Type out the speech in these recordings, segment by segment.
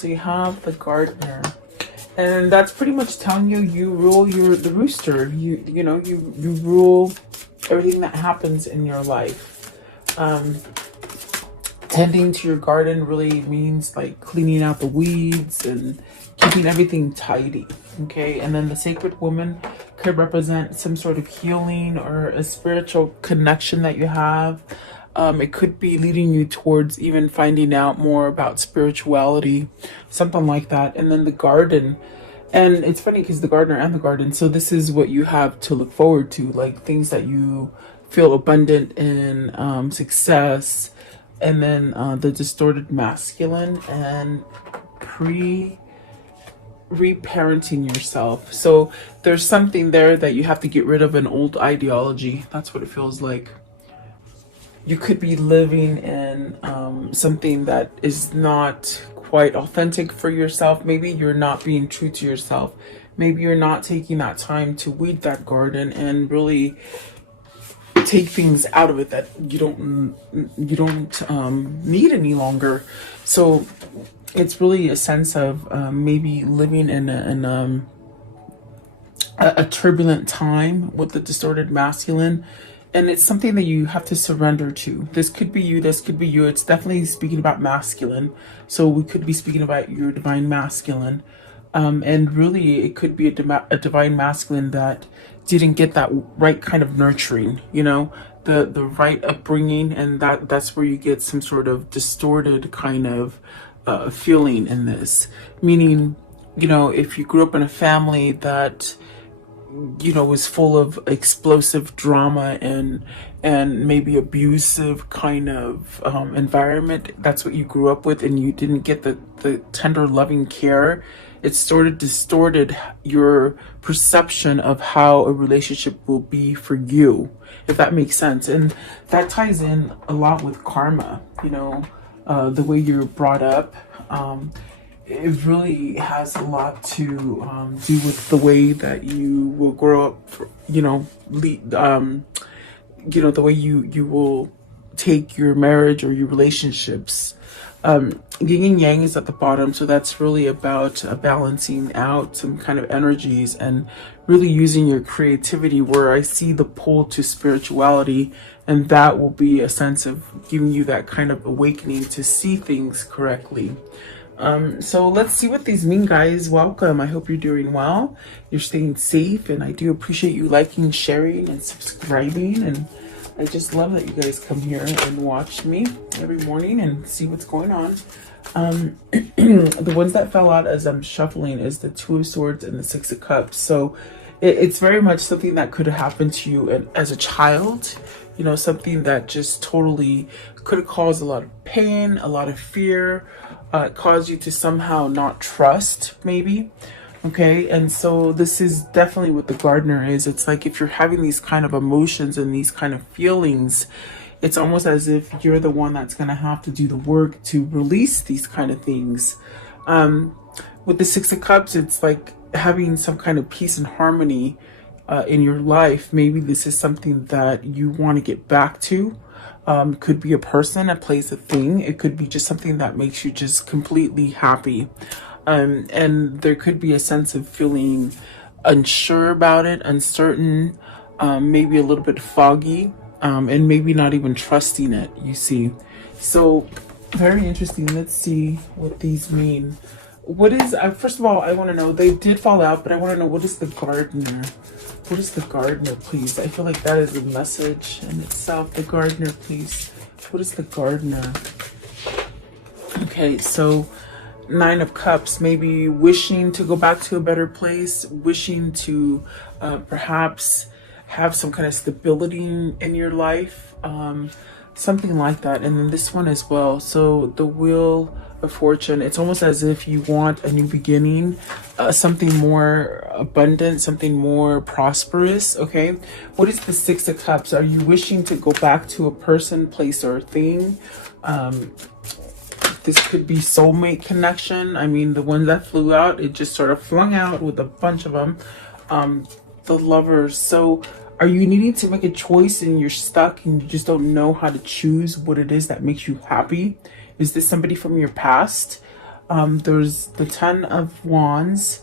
So you have the gardener. And that's pretty much telling you you rule the rooster. You rule everything that happens in your life. Tending to your garden really means like cleaning out the weeds and keeping everything tidy. Okay, and then the sacred woman could represent some sort of healing or a spiritual connection that you have. It could be leading you towards even finding out more about spirituality, something like that. And then the garden, and it's funny because the gardener and the garden, so this is what you have to look forward to, like things that you feel abundant in, success, and then the distorted masculine and reparenting yourself. So there's something there that you have to get rid of, an old ideology. That's what it feels like. You could be living in something that is not quite authentic for yourself. Maybe you're not being true to yourself. Maybe you're not taking that time to weed that garden and really take things out of it that you don't need any longer. So it's really a sense of maybe living in a turbulent time with the distorted masculine. And it's something that you have to surrender to. This could be you, this could be you. It's definitely speaking about masculine. So we could be speaking about your divine masculine. And really, it could be a divine masculine that didn't get that right kind of nurturing, the right upbringing. And that's where you get some sort of distorted kind of feeling in this. Meaning, if you grew up in a family that was full of explosive drama and maybe abusive kind of environment, that's what you grew up with, and you didn't get the tender loving care, it sort of distorted your perception of how a relationship will be for you, if that makes sense. And that ties in a lot with karma, the way you're brought up. It really has a lot to do with the way that you will grow up, the way you will take your marriage or your relationships. Yin and yang is at the bottom, so that's really about balancing out some kind of energies and really using your creativity, where I see the pull to spirituality, and that will be a sense of giving you that kind of awakening to see things correctly. So let's see what these mean, guys. Welcome. I hope you're doing well. You're staying safe, and I do appreciate you liking, sharing, and subscribing. And I just love that you guys come here and watch me every morning and see what's going on. The ones that fell out as I'm shuffling is the Two of Swords and the Six of Cups. So it's very much something that could have happened to you as a child. Something that just totally could have caused a lot of pain, a lot of fear, caused you to somehow not trust, maybe. Okay, and so this is definitely what the gardener is. It's like if you're having these kind of emotions and these kind of feelings, it's almost as if you're the one that's going to have to do the work to release these kind of things. With the Six of Cups, it's like having some kind of peace and harmony in your life. Maybe this is something that you want to get back to. It could be a person, a place, a thing. It could be just something that makes you just completely happy. And there could be a sense of feeling unsure about it, uncertain, maybe a little bit foggy, and maybe not even trusting it, you see. So very interesting. Let's see what these mean. What is, first of all, I want to know, they did fall out, but I want to know, what is the gardener? What is the gardener, please? I feel like that is a message in itself. The gardener, please. What is the gardener? Okay, so Nine of Cups, maybe wishing to go back to a better place, wishing to perhaps have some kind of stability in your life, something like that. And then this one as well. So the Wheel of Fortune, it's almost as if you want a new beginning, something more abundant, something more prosperous. Okay, what is the Six of Cups? Are you wishing to go back to a person, place, or thing? This could be soulmate connection. I mean, the one that flew out, it just sort of flung out with a bunch of them. The Lovers. So are you needing to make a choice and you're stuck and you just don't know how to choose what it is that makes you happy? Is this somebody from your past? There's the 10 of Wands,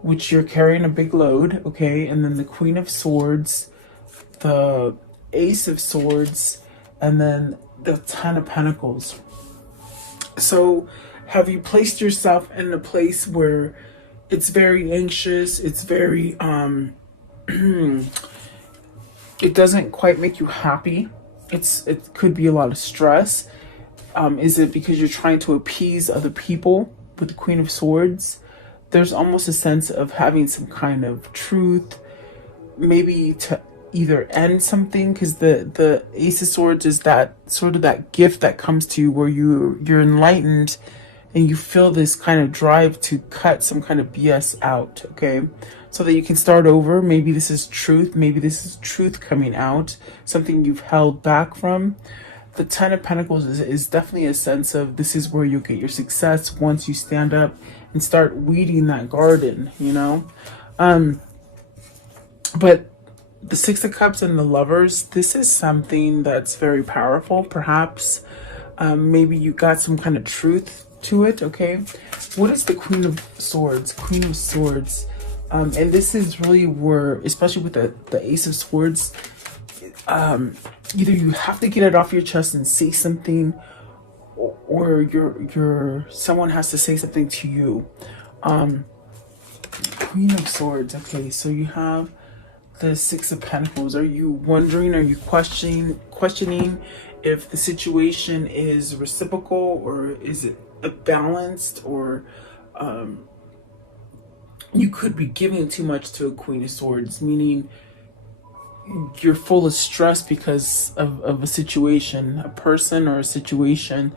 which you're carrying a big load, okay? And then the Queen of Swords, the Ace of Swords, and then the 10 of Pentacles. So have you placed yourself in a place where it's very anxious, it's very, it doesn't quite make you happy? It could be a lot of stress. Is it because you're trying to appease other people with the Queen of Swords? There's almost a sense of having some kind of truth, maybe to either end something, because the Ace of Swords is that sort of that gift that comes to you where you're enlightened and you feel this kind of drive to cut some kind of BS out, okay? So that you can start over. Maybe this is truth. Maybe this is truth coming out, something you've held back from. The 10 of Pentacles is definitely a sense of this is where you'll get your success once you stand up and start weeding that garden, you know? But the Six of Cups and the Lovers, this is something that's very powerful. Perhaps maybe you got some kind of truth to it, okay? What is the Queen of Swords? Queen of Swords. And this is really where, especially with the Ace of Swords, either you have to get it off your chest and say something, or someone has to say something to you. Queen of Swords. Okay, so you have the Six of Pentacles. Are you wondering, are you questioning if the situation is reciprocal, or is it balanced, or you could be giving too much to a Queen of Swords, meaning you're full of stress because of a situation, a person or a situation,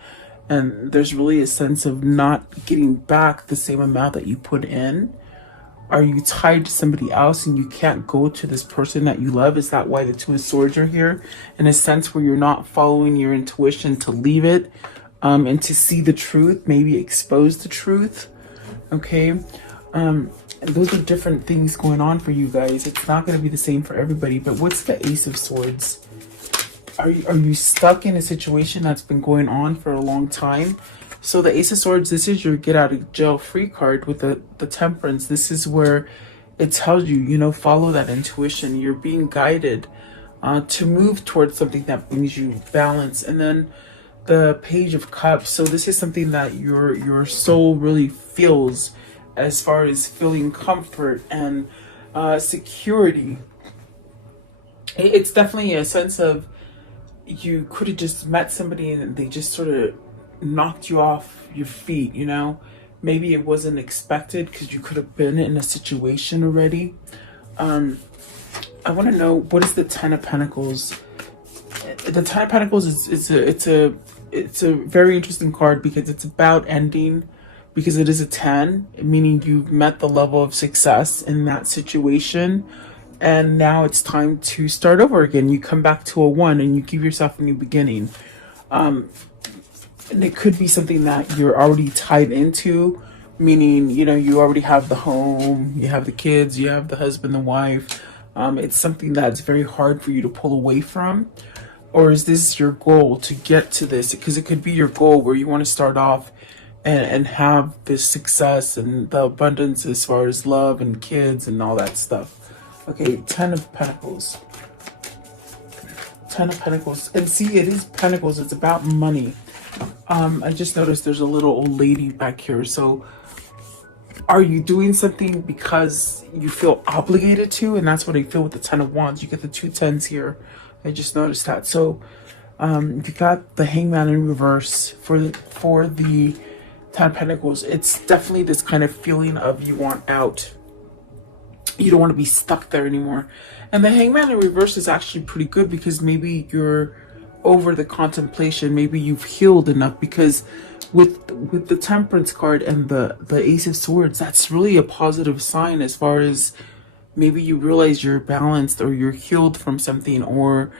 and there's really a sense of not getting back the same amount that you put in. Are you tied to somebody else and you can't go to this person that you love? Is that why the Two of Swords are here? In a sense where you're not following your intuition to leave it, and to see the truth, maybe expose the truth, okay? And those are different things going on for you guys. It's not going to be the same for everybody. But what's the Ace of Swords? Are you stuck in a situation that's been going on for a long time? So the Ace of Swords, this is your get out of jail free card with the Temperance. This is where it tells you, you know, follow that intuition. You're being guided to move towards something that brings you balance. And then the Page of Cups. So this is something that your soul really feels, as far as feeling comfort and security. It's definitely a sense of you could have just met somebody and they just sort of knocked you off your feet, you know? Maybe it wasn't expected because you could have been in a situation already. I want to know, what is the Ten of Pentacles? The Ten of Pentacles it's a very interesting card because it's about ending. Because it is a 10, meaning you've met the level of success in that situation, and now it's time to start over again. You come back to a 1 and you give yourself a new beginning. And it could be something that you're already tied into, meaning, you know, you already have the home, you have the kids, you have the husband, the wife. It's something that's very hard for you to pull away from. Or is this your goal to get to this? Because it could be your goal where you want to start off and have this success and the abundance as far as love and kids and all that stuff. Okay, Ten of Pentacles. Ten of Pentacles. And see, it is Pentacles. It's about money. I just noticed there's a little old lady back here. So are you doing something because you feel obligated to? And that's what I feel with the Ten of Wands. You get the 2 10s here. I just noticed that. So you got the Hangman in reverse for the Ten of Pentacles. It's definitely this kind of feeling of you want out. You don't want to be stuck there anymore. And the Hangman in reverse is actually pretty good because maybe you're over the contemplation. Maybe you've healed enough, because with the Temperance card and the Ace of Swords, that's really a positive sign as far as maybe you realize you're balanced or you're healed from something, or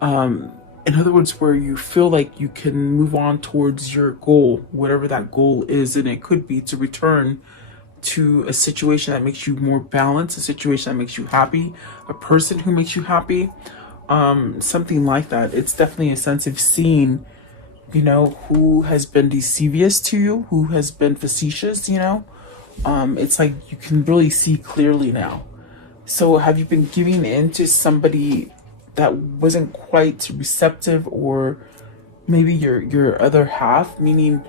in other words, where you feel like you can move on towards your goal, whatever that goal is. And it could be to return to a situation that makes you more balanced, a situation that makes you happy, a person who makes you happy, something like that. It's definitely a sense of seeing you know, who has been deceivious to you, who has been facetious, you know. It's like you can really see clearly now. So have you been giving in to somebody that wasn't quite receptive, or maybe your other half, meaning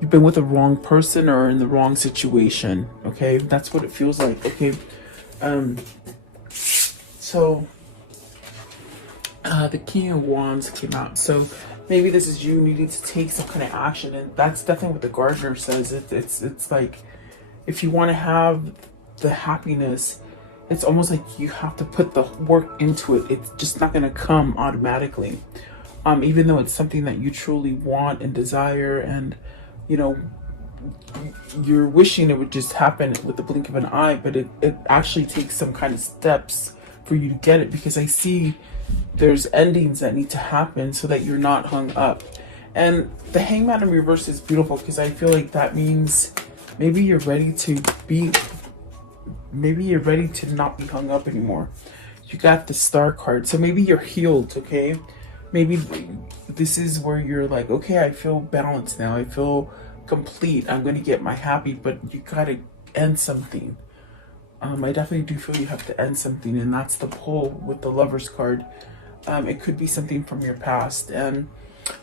you've been with the wrong person or in the wrong situation? Okay, that's what it feels like. Okay, so the King of Wands came out. So maybe this is you needing to take some kind of action, and that's definitely what the Gardener says. It's like, if you want to have the happiness, it's almost like you have to put the work into it. It's just not going to come automatically. Even though it's something that you truly want and desire, and you know, you're wishing it would just happen with the blink of an eye, but it actually takes some kind of steps for you to get it, because I see there's endings that need to happen so that you're not hung up. And the Hangman in reverse is beautiful, because I feel like that means maybe you're ready to be, maybe you're ready to not be hung up anymore. You got the Star card, so maybe you're healed. Okay, maybe this is where you're like, okay, I feel balanced now, I feel complete, I'm gonna get my happy. But you gotta end something. I definitely do feel you have to end something, and that's the pull with the Lover's card. It could be something from your past, and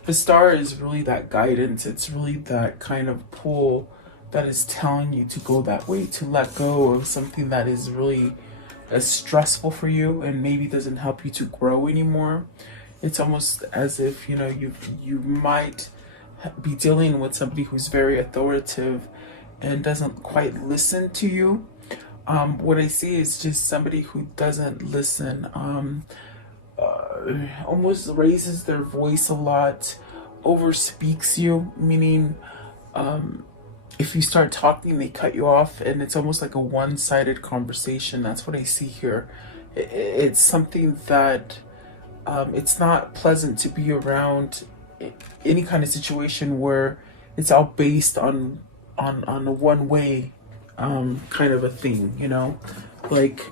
the Star is really that guidance. It's really that kind of pull that is telling you to go that way, to let go of something that is really stressful for you and maybe doesn't help you to grow anymore. It's almost as if, you know, you might be dealing with somebody who's very authoritative and doesn't quite listen to you. What I see is just somebody who doesn't listen, almost raises their voice a lot, overspeaks you, meaning if you start talking, they cut you off, and it's almost like a one-sided conversation. That's what I see here. It's something that it's not pleasant to be around any kind of situation where it's all based on a one-way kind of a thing, you know? Like,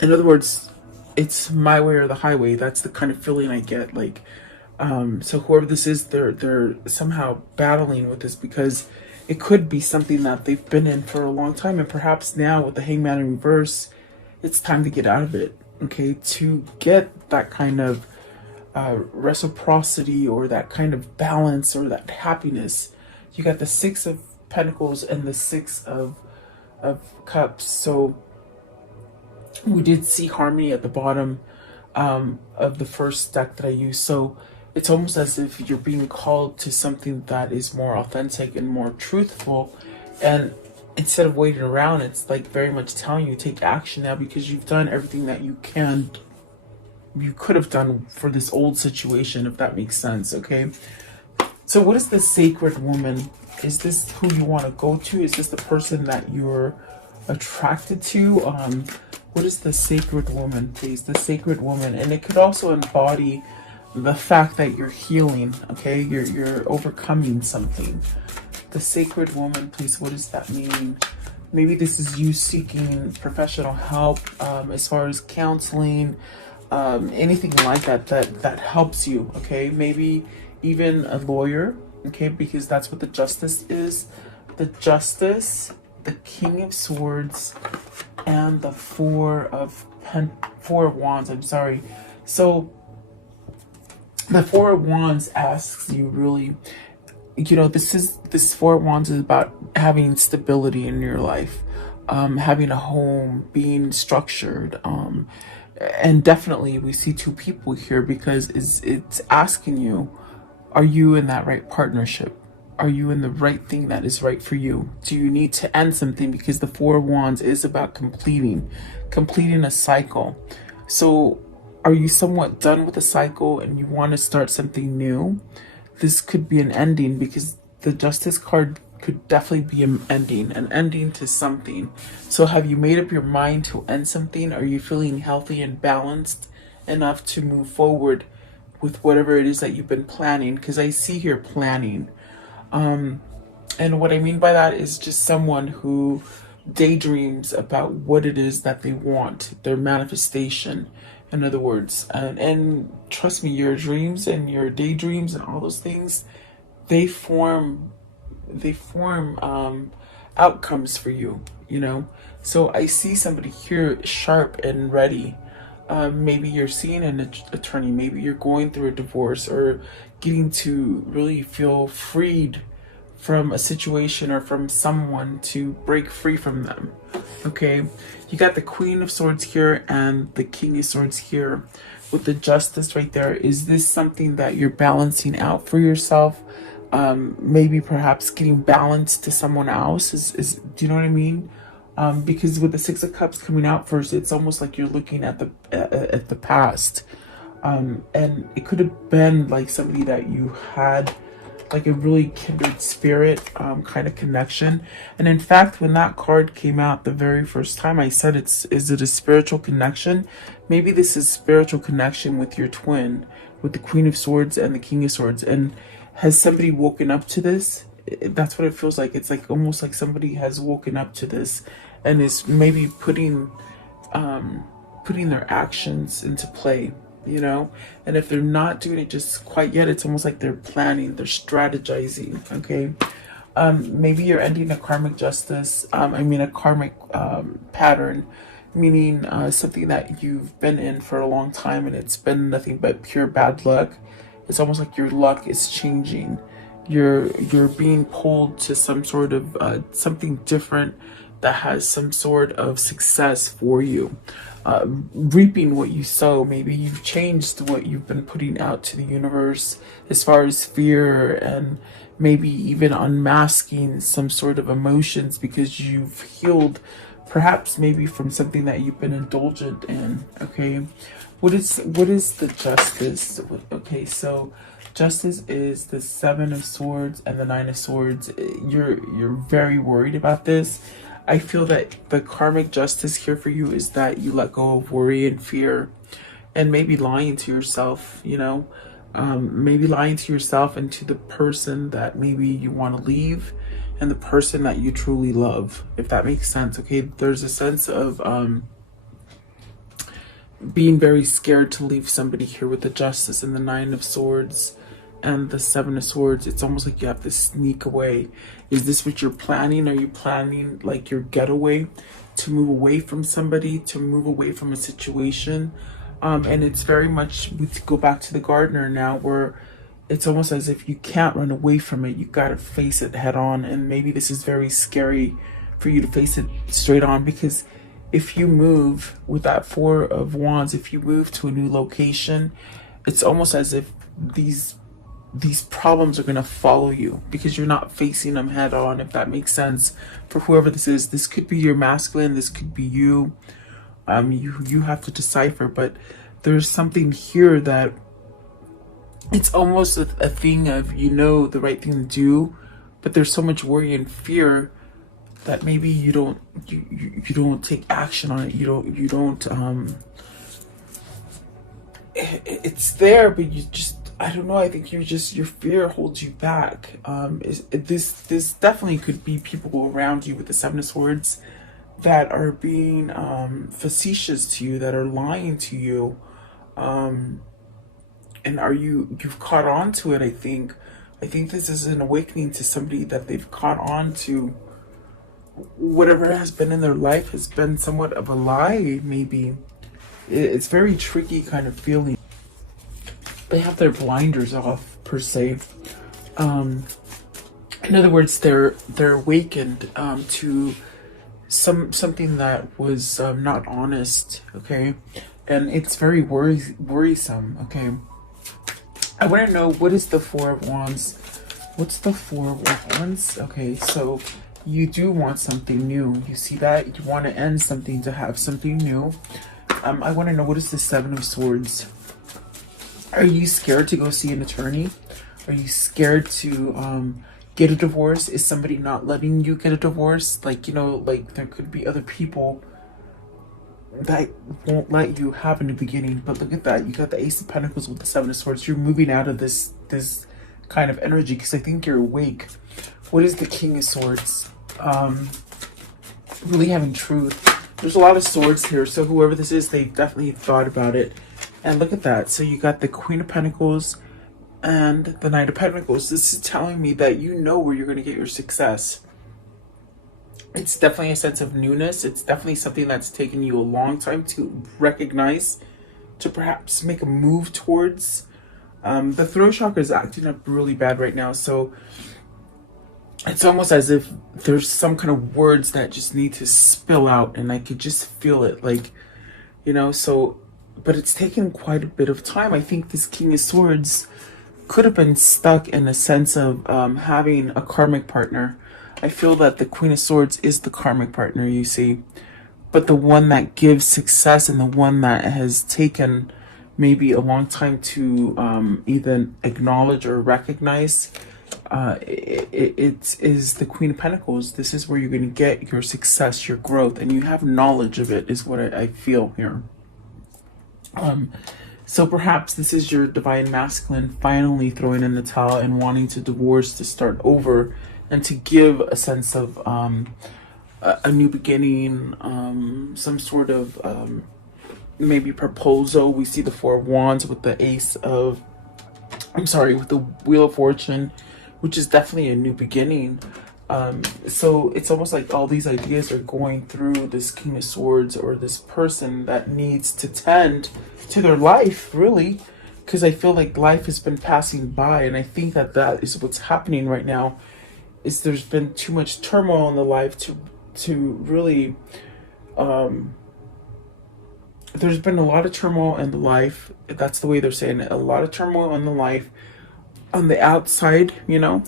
in other words, it's my way or the highway. That's the kind of feeling I get. Like, so whoever this is, they're somehow battling with this, because it could be something that they've been in for a long time, and perhaps now with the Hangman in reverse, it's time to get out of it. Okay, to get that kind of reciprocity, or that kind of balance, or that happiness. You got the Six of Pentacles and the Six of Cups. So we did see harmony at the bottom of the first deck that I used. So it's almost as if you're being called to something that is more authentic and more truthful. And instead of waiting around, it's like very much telling you to take action now, because you've done everything that you could have done for this old situation, if that makes sense. Okay, so what is the Sacred Woman? Is this who you want to go to? Is this the person that you're attracted to? What is the Sacred Woman, please? The Sacred Woman. And it could also embody the fact that you're healing. Okay, you're overcoming something. The Sacred Woman, please. What does that mean? Maybe this is you seeking professional help, as far as counseling, anything like that helps you. Okay, maybe even a lawyer. Okay, because that's what the Justice is. The Justice, the King of Swords, and the Four of Wands. I'm sorry. So the Four of Wands asks you, really, you know, this Four of Wands is about having stability in your life, having a home, being structured, and definitely we see two people here, because it's asking you, are you in that right partnership? Are you in the right thing that is right for you? Do you need to end something? Because the Four of Wands is about completing a cycle. So are you somewhat done with a cycle and you want to start something new? This could be an ending, because the Justice card could definitely be an ending to something. So have you made up your mind to end something? Are you feeling healthy and balanced enough to move forward with whatever it is that you've been planning? Because I see here planning. And what I mean by that is just someone who daydreams about what it is that they want, their manifestation, in other words. And trust me, your dreams and your daydreams and all those things, they form they form outcomes for you, you know. So I see somebody here sharp and ready. Maybe you're seeing an attorney, maybe you're going through a divorce, or getting to really feel freed from a situation or from someone, to break free from them. Okay, you got the Queen of Swords here and the King of Swords here with the Justice right there. Is this something that you're balancing out for yourself? Maybe perhaps getting balanced to someone else is do you know what I mean? Because with the Six of Cups coming out first, it's almost like you're looking at the past, and it could have been like somebody that you had like a really kindred spirit kind of connection. And in fact, when that card came out the very first time, I said, is it a spiritual connection? Maybe this is spiritual connection with your twin, with the Queen of Swords and the King of Swords. And has somebody woken up to this? That's what it feels like. It's like almost like somebody has woken up to this and is maybe putting their actions into play, you know. And if they're not doing it just quite yet, it's almost like they're planning, they're strategizing. Okay, maybe you're ending a karmic justice, a karmic pattern, meaning something that you've been in for a long time and it's been nothing but pure bad luck. It's almost like your luck is changing. You're being pulled to some sort of something different that has some sort of success for you. Reaping what you sow. Maybe you've changed what you've been putting out to the universe as far as fear, and maybe even unmasking some sort of emotions because you've healed perhaps maybe from something that you've been indulgent in. Okay, what is the Justice? Okay, so Justice is the Seven of Swords and the Nine of Swords. You're very worried about this. I feel that the karmic justice here for you is that you let go of worry and fear, and maybe lying to yourself, you know, maybe lying to yourself and to the person that maybe you want to leave, and the person that you truly love, if that makes sense. Okay, there's a sense of being very scared to leave somebody here with the Justice and the Nine of Swords and the Seven of Swords. It's almost like you have to sneak away. Is this what you're planning? Are you planning like your getaway, to move away from somebody, to move away from a situation? And it's very much, we go back to the gardener now, where it's almost as if you can't run away from it. You got to face it head on. And maybe this is very scary for you to face it straight on, because if you move with that Four of Wands, if you move to a new location, it's almost as if these problems are going to follow you because you're not facing them head on, if that makes sense. For whoever this is, this could be your masculine, this could be you. You have to decipher, but there's something here that it's almost a thing of, you know, the right thing to do, but there's so much worry and fear that maybe you don't take action on it. You don't it's there, but you just, I don't know, I think your fear holds you back. This definitely could be people around you with the Seven of Swords that are being facetious to you, that are lying to you, and you've caught on to it. I think this is an awakening to somebody, that they've caught on to whatever has been in their life has been somewhat of a lie. Maybe it's very tricky kind of feeling. They have their blinders off, per se. In other words, they're awakened to something that was not honest. Okay, and it's very worrisome. Okay, I want to know, what is the Four of Wands? What's the Four of Wands? Okay, so you do want something new. You see that? You want to end something to have something new. I want to know, what is the Seven of Swords? Are you scared to go see an attorney? Are you scared to get a divorce? Is somebody not letting you get a divorce? Like, you know, like there could be other people that won't let you have in the beginning. But look at that. You got the Ace of Pentacles with the Seven of Swords. You're moving out of this kind of energy because I think you're awake. What is the King of Swords? Really having truth. There's a lot of swords here, so whoever this is, they've definitely thought about it. And look at that. So you got the Queen of Pentacles and the Knight of Pentacles. This is telling me that you know where you're going to get your success. It's definitely a sense of newness. It's definitely something that's taken you a long time to recognize, to perhaps make a move towards. The throat chakra is acting up really bad right now, so it's almost as if there's some kind of words that just need to spill out, and I could just feel it, like, you know. So, but it's taken quite a bit of time. I think this King of Swords could have been stuck in a sense of having a karmic partner. I feel that the Queen of Swords is the karmic partner, you see, but the one that gives success and the one that has taken maybe a long time to either acknowledge or recognize, it is the Queen of Pentacles. This is where you're going to get your success, your growth, and you have knowledge of it, is what I feel here. So perhaps this is your divine masculine finally throwing in the towel and wanting to divorce, to start over, and to give a sense of a new beginning, some sort of maybe proposal. We see the Four of Wands with the with the Wheel of Fortune, which is definitely a new beginning. So it's almost like all these ideas are going through this King of Swords, or this person that needs to tend to their life, really, because I feel like life has been passing by, and I think that that is what's happening right now. Is there's been too much turmoil in the life to really there's been a lot of turmoil in the life. That's the way they're saying it. A lot of turmoil in the life on the outside, you know,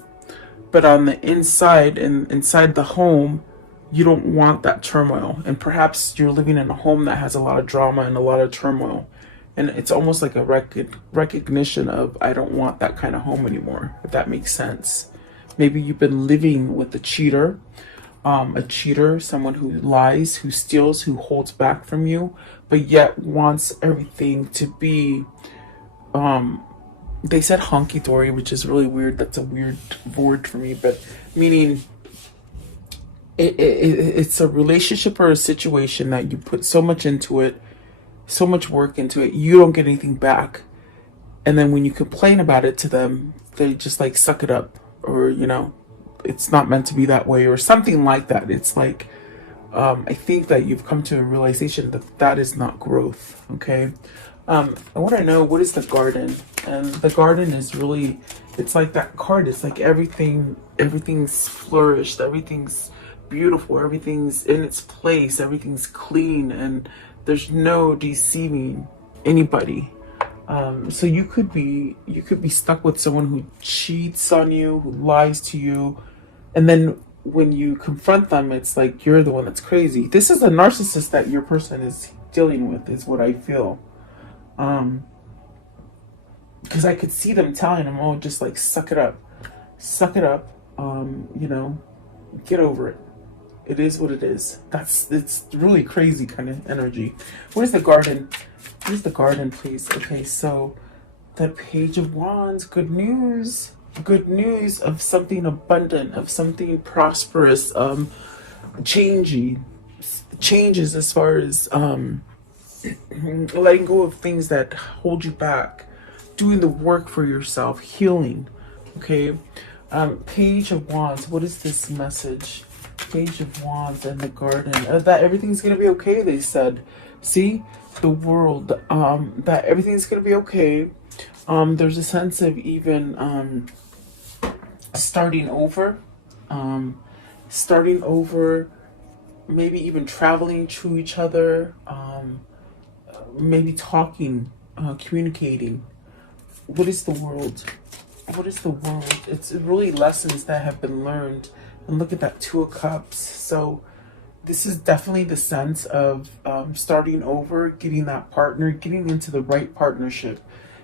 but on the inside and inside the home, you don't want that turmoil. And perhaps you're living in a home that has a lot of drama and a lot of turmoil, and it's almost like a recognition of, I don't want that kind of home anymore, if that makes sense. Maybe you've been living with a cheater, someone who lies, who steals, who holds back from you, but yet wants everything to be, they said honky-dory, which is really weird. That's a weird word for me, but meaning it's a relationship or a situation that you put so much into it, so much work into it, you don't get anything back. And then when you complain about it to them, they just like suck it up, or, you know, it's not meant to be that way, or something like that. It's like, I think that you've come to a realization that that is not growth. Okay. I want to know, what is the Garden? And the Garden is really, it's like that card. It's like everything's flourished, everything's beautiful, everything's in its place, everything's clean, and there's no deceiving anybody. So you could be stuck with someone who cheats on you, who lies to you, and then when you confront them, it's like you're the one that's crazy. This is a narcissist that your person is dealing with, is what I feel. Because I could see them telling him, oh, just like suck it up, you know, get over it. It is what it is. It's really crazy kind of energy. Where's the Garden? Where's the Garden, please? Okay, so the Page of Wands, good news. Good news of something abundant, of something prosperous, changes as far as letting go of things that hold you back, doing the work for yourself, healing. Okay, Page of Wands, what is this message? Page of Wands and the Garden, that everything's gonna be okay, they said. See, the World, that everything's gonna be okay. There's a sense of even starting over, maybe even traveling to each other, maybe talking, communicating. What is the World? What is the World? It's really lessons that have been learned. And look at that Two of Cups. So this is definitely the sense of starting over, getting that partner, getting into the right partnership.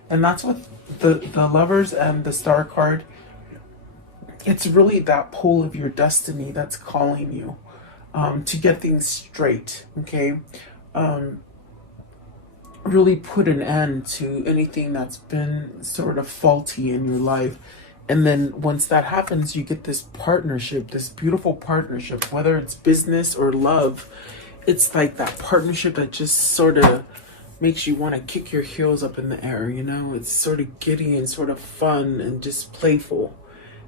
And that's what the Lovers and the Star card, it's really that pull of your destiny that's calling you to get things straight, okay? Really put an end to anything that's been sort of faulty in your life. And then once that happens, you get this partnership, this beautiful partnership, whether it's business or love. It's like that partnership that just sort of makes you want to kick your heels up in the air, you know? It's sort of giddy and sort of fun and just playful.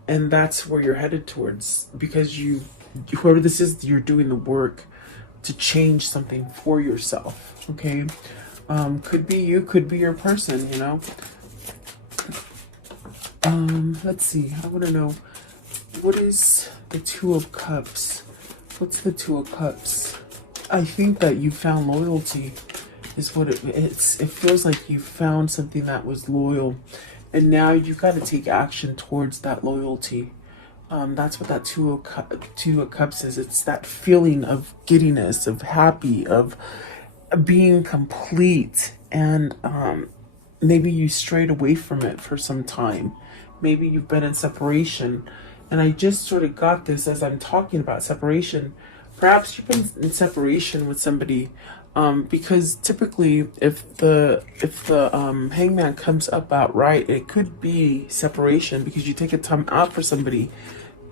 And that's where you're headed towards, because whoever this is, you're doing the work to change something for yourself, okay? Could be you, could be your person, you know? Let's see. I want to know, what is the Two of Cups? What's the Two of Cups? I think that you found loyalty is what it's. It feels like you found something that was loyal, and now you've got to take action towards that loyalty. That's what that Two of Cups is. It's that feeling of giddiness, of happy, of being complete, and maybe you strayed away from it for some time. Maybe you've been in separation. And I just sort of got this as I'm talking about separation. Perhaps you've been in separation with somebody, because typically if the hangman comes up outright, it could be separation because you take a time out for somebody.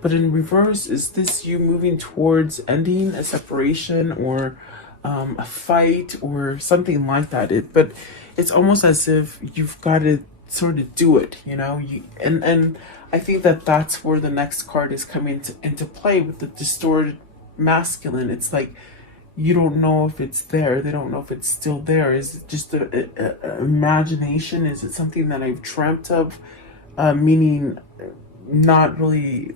But in reverse, is this you moving towards ending a separation, or a fight or something like that? But it's almost as if you've got to sort of do it, you know. And I think that that's where the next card is coming into play with the distorted masculine. It's like you don't know if it's there. They don't know if it's still there. Is it just a imagination? Is it something that I've dreamt of? Meaning not really,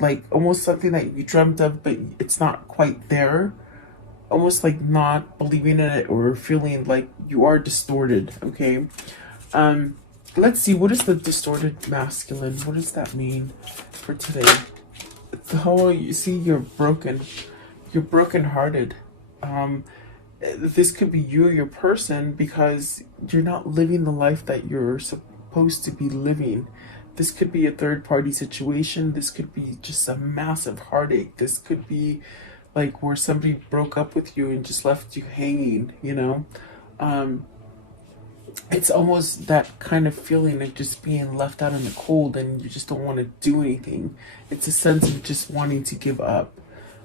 like almost something that you dreamt of, but it's not quite there. Almost like not believing in it or feeling like you are distorted, okay? Let's see, what is the distorted masculine? What does that mean for today? Oh, you see, you're broken. You're brokenhearted. This could be you or your person, because you're not living the life that you're supposed to be living. This could be a third party situation. This could be just a massive heartache. This could be like where somebody broke up with you and just left you hanging, you know? It's almost that kind of feeling of just being left out in the cold and you just don't want to do anything. It's a sense of just wanting to give up.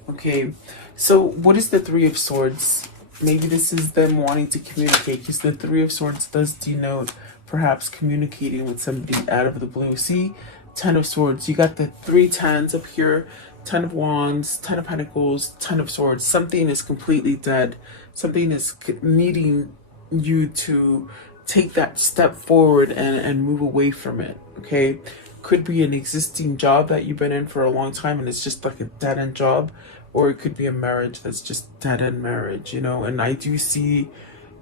Okay, so what is the Three of Swords? Maybe this is them wanting to communicate, because the Three of Swords does denote perhaps communicating with somebody out of the blue. See, Ten of Swords, you got the three tens up here, Ten of Wands, Ten of Pentacles, Ten of Swords. Something is completely dead. Something is needing you to take that step forward and move away from it, okay? Could be an existing job that you've been in for a long time and it's just like a dead-end job, or it could be a marriage that's just dead-end marriage, you know? And I do see,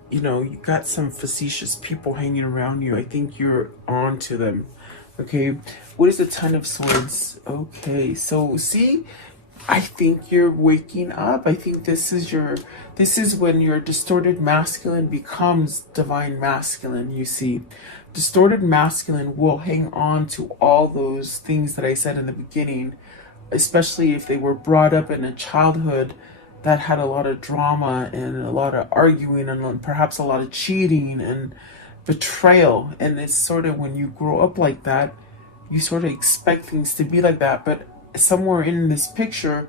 you know, you got some facetious people hanging around you. I think you're on to them, okay? What is the Ten of Swords? Okay, so see, I think you're waking up. I think this is when your distorted masculine becomes divine masculine, you see. Distorted masculine will hang on to all those things that I said in the beginning, especially if they were brought up in a childhood that had a lot of drama and a lot of arguing and perhaps a lot of cheating and betrayal. And it's sort of when you grow up like that, you sort of expect things to be like that. But somewhere in this picture,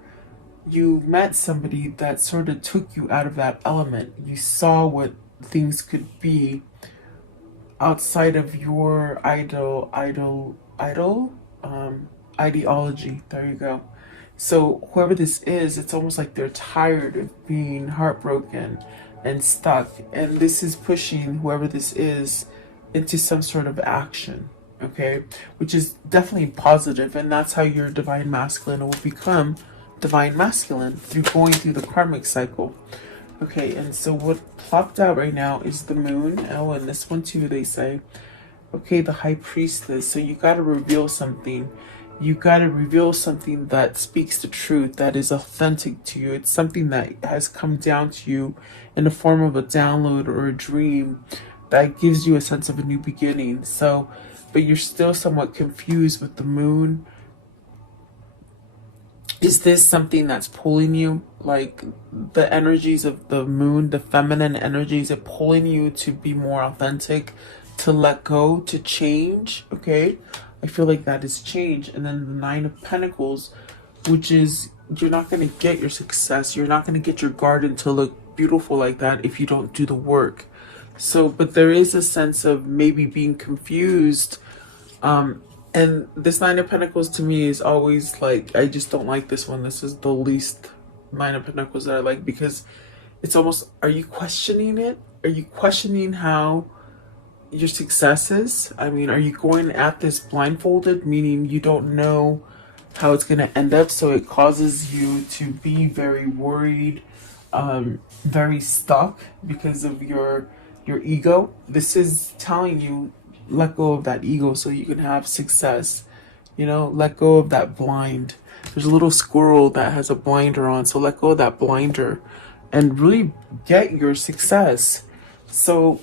you met somebody that sort of took you out of that element. You saw what things could be outside of your ideology. There you go. So whoever this is, it's almost like they're tired of being heartbroken and stuck, and this is pushing whoever this is into some sort of action, okay, which is definitely positive. And that's how your divine masculine will become divine masculine, through going through the karmic cycle. Okay, and so what plopped out right now is the moon. Oh, and this one too, they say. Okay, the high priestess. So you got to reveal something. You got to reveal something that speaks the truth, that is authentic to you. It's something that has come down to you in the form of a download or a dream that gives you a sense of a new beginning. So, but you're still somewhat confused with the moon. Is this something that's pulling you? Like the energies of the moon, the feminine energies, are pulling you to be more authentic, to let go, to change, okay? I feel like that is change. And then the Nine of Pentacles, which is you're not going to get your success. You're not going to get your garden to look beautiful like that if you don't do the work. So, but there is a sense of maybe being confused. And this Nine of Pentacles to me is always like, I just don't like this one. This is the least Nine of Pentacles that I like, because it's almost, are you questioning it? Are you questioning how your success is? I mean, are you going at this blindfolded, meaning you don't know how it's going to end up, so it causes you to be very worried, very stuck because of your ego? This is telling you, let go of that ego so you can have success. You know, let go of that blind. There's a little squirrel that has a blinder on, so let go of that blinder and really get your success. So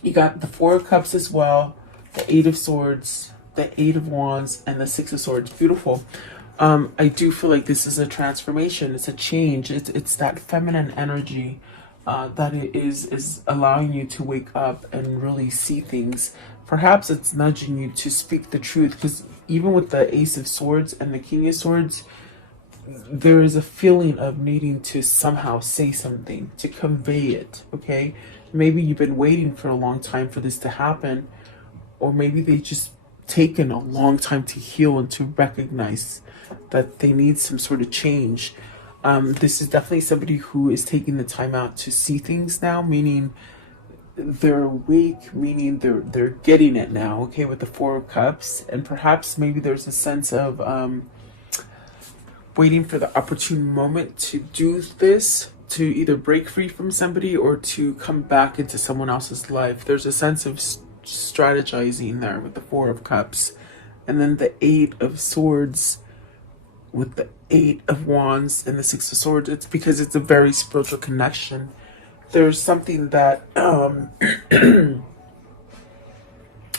you got the Four of Cups as well, the Eight of Swords, the Eight of Wands, and the Six of Swords. Beautiful. I do feel like this is a transformation. It's a change. It's that feminine energy that it is allowing you to wake up and really see things. Perhaps it's nudging you to speak the truth, because even with the Ace of Swords and the King of Swords, there is a feeling of needing to somehow say something, to convey it, okay? Maybe you've been waiting for a long time for this to happen, or maybe they just taken a long time to heal and to recognize that they need some sort of change. This is definitely somebody who is taking the time out to see things now, meaning they're awake, meaning they're getting it now, okay, with the Four of Cups. And perhaps maybe there's a sense of waiting for the opportune moment to do this, to either break free from somebody or to come back into someone else's life. There's a sense of strategizing there with the Four of Cups. And then the Eight of Swords with the Eight of Wands and the Six of Swords. It's because it's a very spiritual connection. There's something that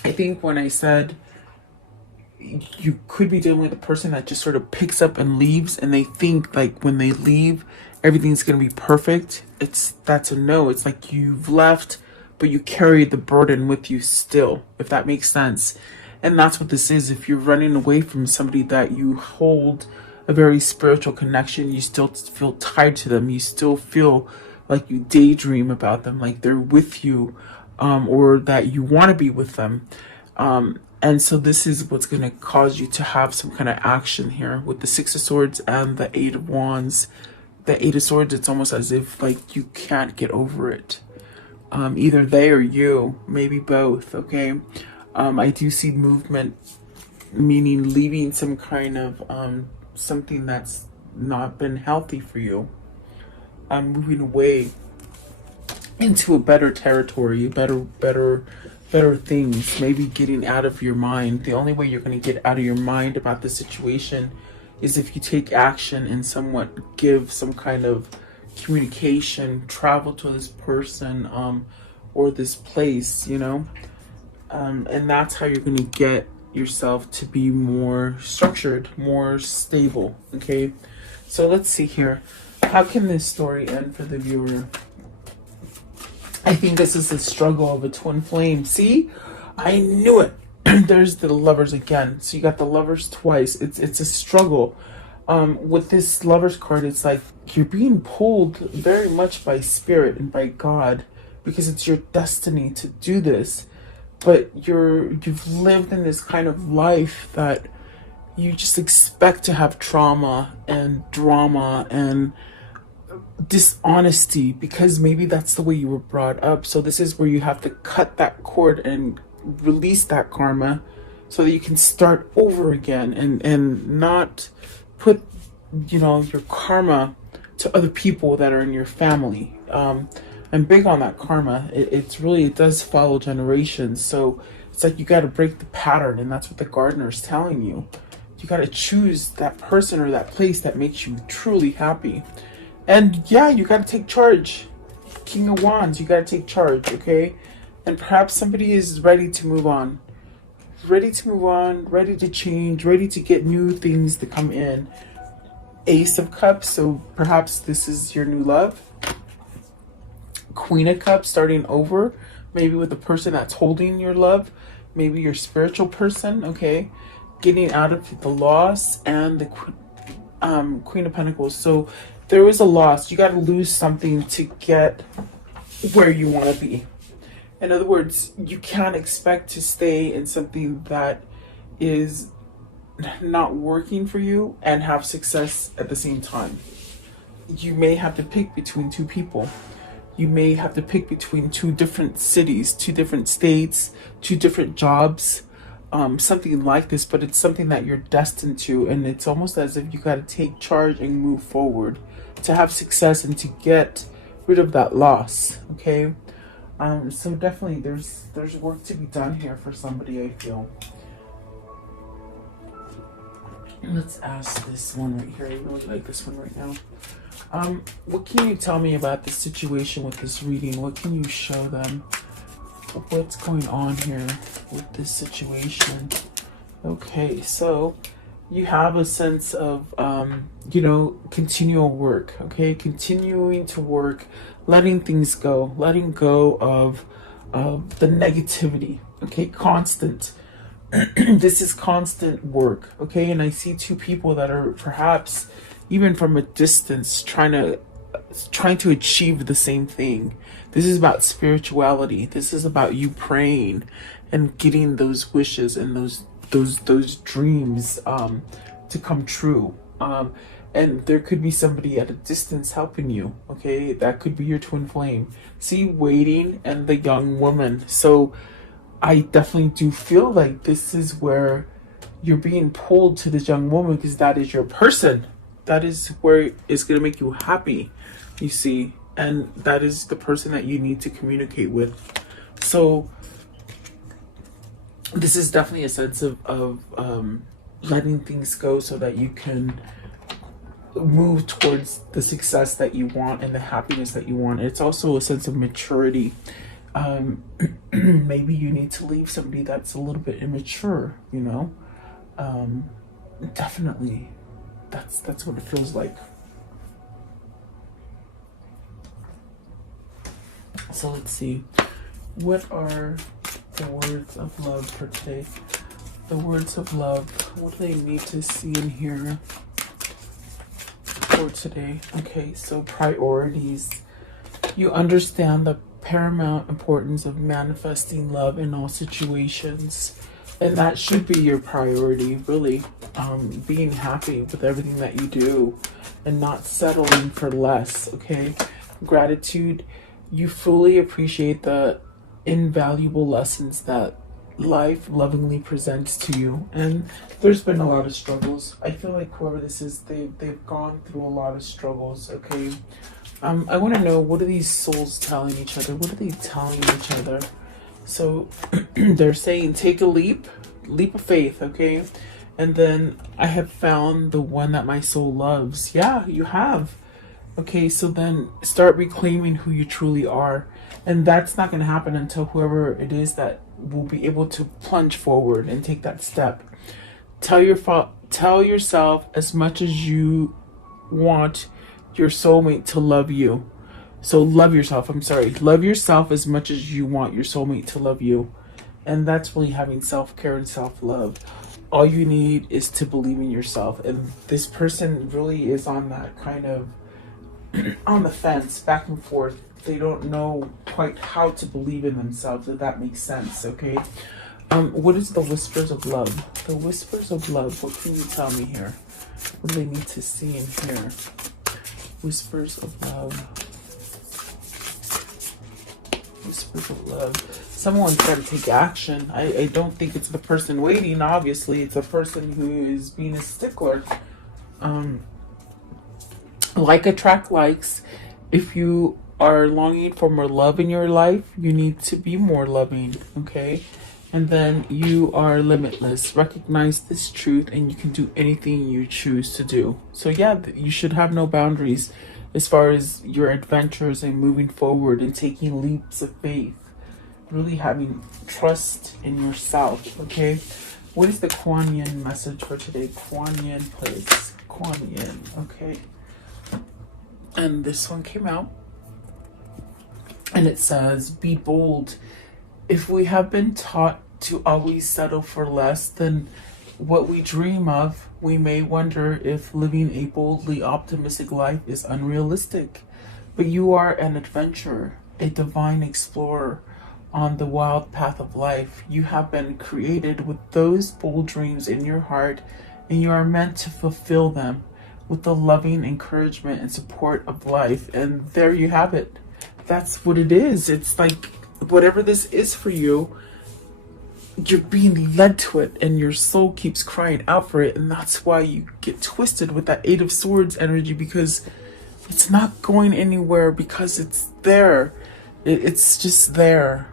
I think when I said you could be dealing with a person that just sort of picks up and leaves, and they think like when they leave everything's going to be perfect, that's a no. It's like you've left, but you carry the burden with you still, if that makes sense. And that's what this is. If you're running away from somebody that you hold a very spiritual connection, you still feel tied to them, you still feel like you daydream about them, like they're with you, or that you want to be with them. And so this is what's going to cause you to have some kind of action here with the Six of Swords and the Eight of Wands. The Eight of Swords, it's almost as if like you can't get over it. Either they or you, maybe both, okay? I do see movement, meaning leaving some kind of something that's not been healthy for you. Moving away into a better territory, better things, maybe getting out of your mind. The only way you're going to get out of your mind about the situation is if you take action and somewhat give some kind of communication, travel to this person or this place, you know, and that's how you're going to get yourself to be more structured, more stable. Okay, so let's see here. How can this story end for the viewer? I think this is the struggle of a twin flame. See, I knew it. There's the Lovers again. So you got the Lovers twice. It's a struggle. With this Lovers card, it's like you're being pulled very much by Spirit and by God, because it's your destiny to do this. But you've lived in this kind of life that you just expect to have trauma and drama and dishonesty, because maybe that's the way you were brought up. So this is where you have to cut that cord and release that karma so that you can start over again and not put, you know, your karma to other people that are in your family. I'm big on that karma. It does follow generations. So it's like you got to break the pattern, and that's what the gardener is telling you. You got to choose that person or that place that makes you truly happy. And yeah, you got to take charge. King of Wands, you got to take charge, okay? And perhaps somebody is ready to move on. Ready to move on, ready to change, ready to get new things to come in. Ace of Cups, so perhaps this is your new love. Queen of Cups, starting over, maybe with the person that's holding your love, maybe your spiritual person, okay? Getting out of the loss, and the Queen of Pentacles. So there was a loss. You got to lose something to get where you want to be. In other words, you can't expect to stay in something that is not working for you and have success at the same time. You may have to pick between two people. You may have to pick between two different cities, two different states, two different jobs, something like this, but it's something that you're destined to. And it's almost as if you got to take charge and move forward to have success and to get rid of that loss. Okay. So definitely there's work to be done here for somebody, I feel. Let's ask this one right here. I really like this one right now. What can you tell me about the situation with this reading? What can you show them? What's going on here with this situation? Okay, so you have a sense of, continual work, okay? Continuing to work, letting things go, letting go of the negativity, okay? Constant. This is constant work, okay? And I see two people that are perhaps even from a distance trying to achieve the same thing. This is about spirituality. This is about you praying and getting those wishes and those dreams to come true. And there could be somebody at a distance helping you, okay? That could be your twin flame. See, waiting and the young woman. So I definitely do feel like this is where you're being pulled to this young woman because that is your person. That is where it's going to make you happy, you see. And that is the person that you need to communicate with. So this is definitely a sense of letting things go so that you can move towards the success that you want and the happiness that you want. It's also a sense of maturity. Maybe you need to leave somebody that's a little bit immature, you know. Definitely that's what it feels like. So let's see, what are the words of love for today? The words of love, what do they need to see and hear for today? Okay, so priorities. You understand the paramount importance of manifesting love in all situations, and that should be your priority, really. Being happy with everything that you do and not settling for less. Okay, gratitude. You fully appreciate the invaluable lessons that life lovingly presents to you, and there's been a lot of struggles. I feel like whoever this is, they've gone through a lot of struggles. Okay, I want to know, what are these souls telling each other? What are they telling each other? So they're saying, take a leap of faith, okay? And then, I have found the one that my soul loves. Yeah, you have. Okay, so then start reclaiming who you truly are. And that's not going to happen until whoever it is that will be able to plunge forward and take that step. Tell yourself as much as you want your soulmate to love you. So love yourself. Love yourself as much as you want your soulmate to love you. And that's really having self-care and self-love. All you need is to believe in yourself. And this person really is on that kind of on the fence, back and forth. They don't know quite how to believe in themselves, if that makes sense, okay? What is the whispers of love? The whispers of love, what can you tell me here? What do they need to see and hear? Whispers of love. Whispers of love. Someone's got to take action. I don't think it's the person waiting, obviously. It's a person who is being a stickler. Like attract likes. If you are longing for more love in your life, you need to be more loving, okay? And then you are limitless. Recognize this truth and you can do anything you choose to do. So yeah, you should have no boundaries as far as your adventures and moving forward and taking leaps of faith. Really having trust in yourself, okay? What is the Kuan Yin message for today? Kuan Yin, please. Kuan Yin, okay? And this one came out. And it says, be bold. If we have been taught to always settle for less than what we dream of, we may wonder if living a boldly optimistic life is unrealistic. But you are an adventurer. a divine explorer on the wild path of life. You have been created with those bold dreams in your heart, and you are meant to fulfill them with the loving encouragement and support of life. And there you have it. That's what it is. It's like whatever this is for you, you're being led to it, and your soul keeps crying out for it. And that's why you get twisted with that Eight of Swords energy, because it's not going anywhere, because it's there. It's just there.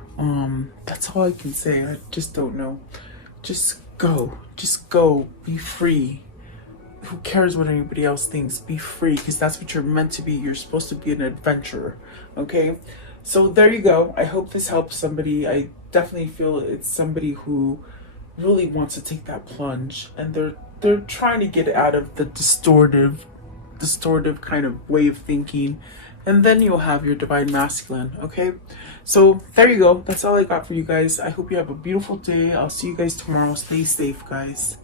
That's all I can say. I just don't know. Just go. Just go. Be free. Who cares what anybody else thinks? Be free, because that's what you're meant to be. You're supposed to be an adventurer. Okay? So there you go. I hope this helps somebody. I definitely feel it's somebody who really wants to take that plunge, and they're trying to get out of the distortive kind of way of thinking, and then you'll have your divine masculine. Okay, so there you go. That's all I got for you guys. I hope you have a beautiful day. I'll see you guys tomorrow. Stay safe, guys.